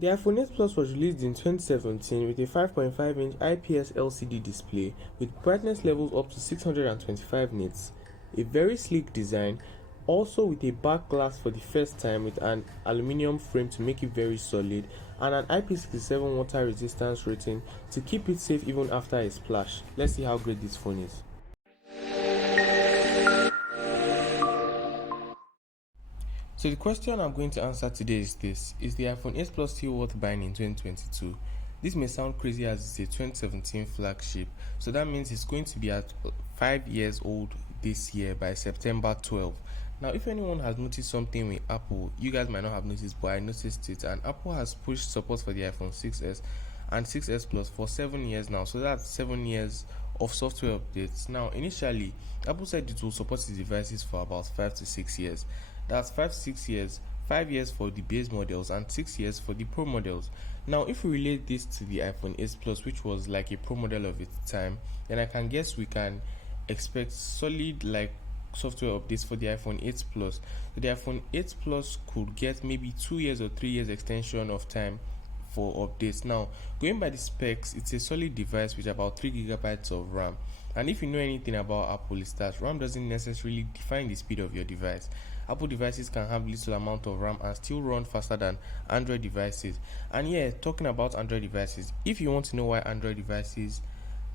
The iPhone 8 Plus was released in 2017 with a 5.5-inch IPS LCD display with brightness levels up to 625 nits, a very sleek design, also with a back glass for the first time with an aluminium frame to make it very solid, and an IP67 water resistance rating to keep it safe even after a splash. Let's see how great this phone is. So the question I'm going to answer today is this: is the iPhone 8 Plus still worth buying in 2022? This may sound crazy as it's a 2017 flagship, so that means it's going to be at 5 years old this year by September 12. Now, if anyone has noticed something with Apple, you guys might not have noticed, but I noticed it, and Apple has pushed support for the iPhone 6s and 6s Plus for 7 years now, so that's 7 years of software updates. Now, initially, Apple said it will support its devices for about 5 to 6 years. That's 5 to 6 years, 5 years for the base models and 6 years for the Pro models. Now, if we relate this to the iPhone 8 Plus, which was like a Pro model of its time, then I can guess we can expect solid like software updates for the iPhone 8 Plus. So the iPhone 8 Plus could get maybe 2 years or 3 years extension of time for updates. Now, going by the specs, it's a solid device with about 3 gigabytes of RAM. And if you know anything about Apple, is that RAM doesn't necessarily define the speed of your device. Apple devices can have little amount of RAM and still run faster than Android devices. And yeah, talking about Android devices, if you want to know why Android devices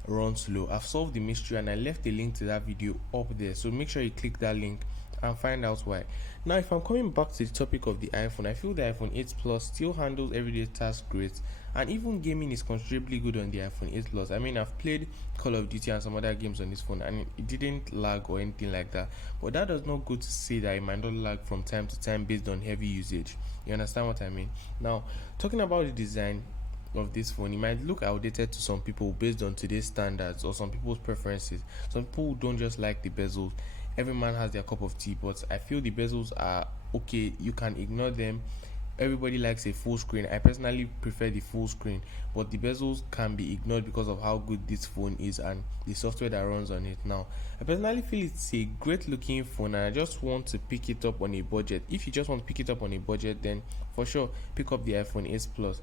run slow, I've solved the mystery and I left a link to that video up there, so make sure you click that link and find out why. Now, if I'm coming back to the topic of the iPhone, I feel the iPhone 8 Plus still handles everyday tasks great, and even gaming is considerably good on the iPhone 8 Plus. I mean, I've played Call of Duty and some other games on this phone and it didn't lag or anything like that, but that does not go to say that it might not lag from time to time based on heavy usage. You understand what I mean? Now, talking about the design of this phone, it might look outdated to some people based on today's standards or some people's preferences. Some people don't just like the bezels. Every man has their cup of tea, but I feel the bezels are okay, you can ignore them. Everybody likes a full screen. I personally prefer the full screen, but the bezels can be ignored because of how good this phone is and the software that runs on it. Now, I personally feel it's a great looking phone and I just want to pick it up on a budget. If you just want to pick it up on a budget, then for sure pick up the iPhone 8 Plus.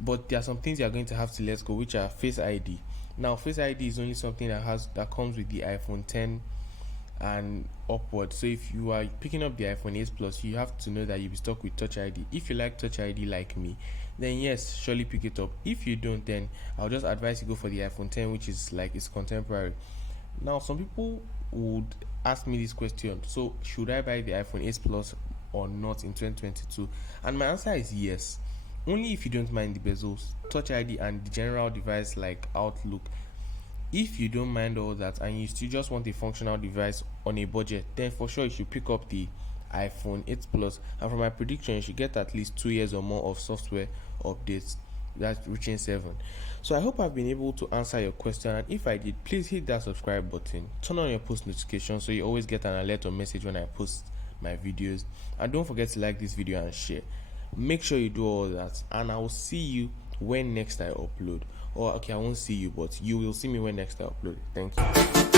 But there are some things you are going to have to let go, which are Face ID. Now, Face ID is only something that comes with the iPhone 10 and upward. So if you are picking up the iPhone 8 Plus, you have to know that you'll be stuck with Touch ID. If you like Touch ID like me, then yes, surely pick it up. If you don't, then I'll just advise you go for the iPhone 10, which is like its contemporary. Now, some people would ask me this question: so should I buy the iPhone 8 Plus or not in 2022? And my answer is yes, only if you don't mind the bezels, Touch ID, and the general device like Outlook. If you don't mind all that and you still just want a functional device on a budget, then for sure you should pick up the iPhone 8 Plus. And from my prediction, you should get at least 2 years or more of software updates, that's reaching 7. So I hope I've been able to answer your question, and if I did, please hit that subscribe button, turn on your post notifications so you always get an alert or message when I post my videos, and don't forget to like this video and share. Make sure you do all that, and I will see you when next I upload. Or okay, I won't see you, but you will see me when next I upload. Thank you.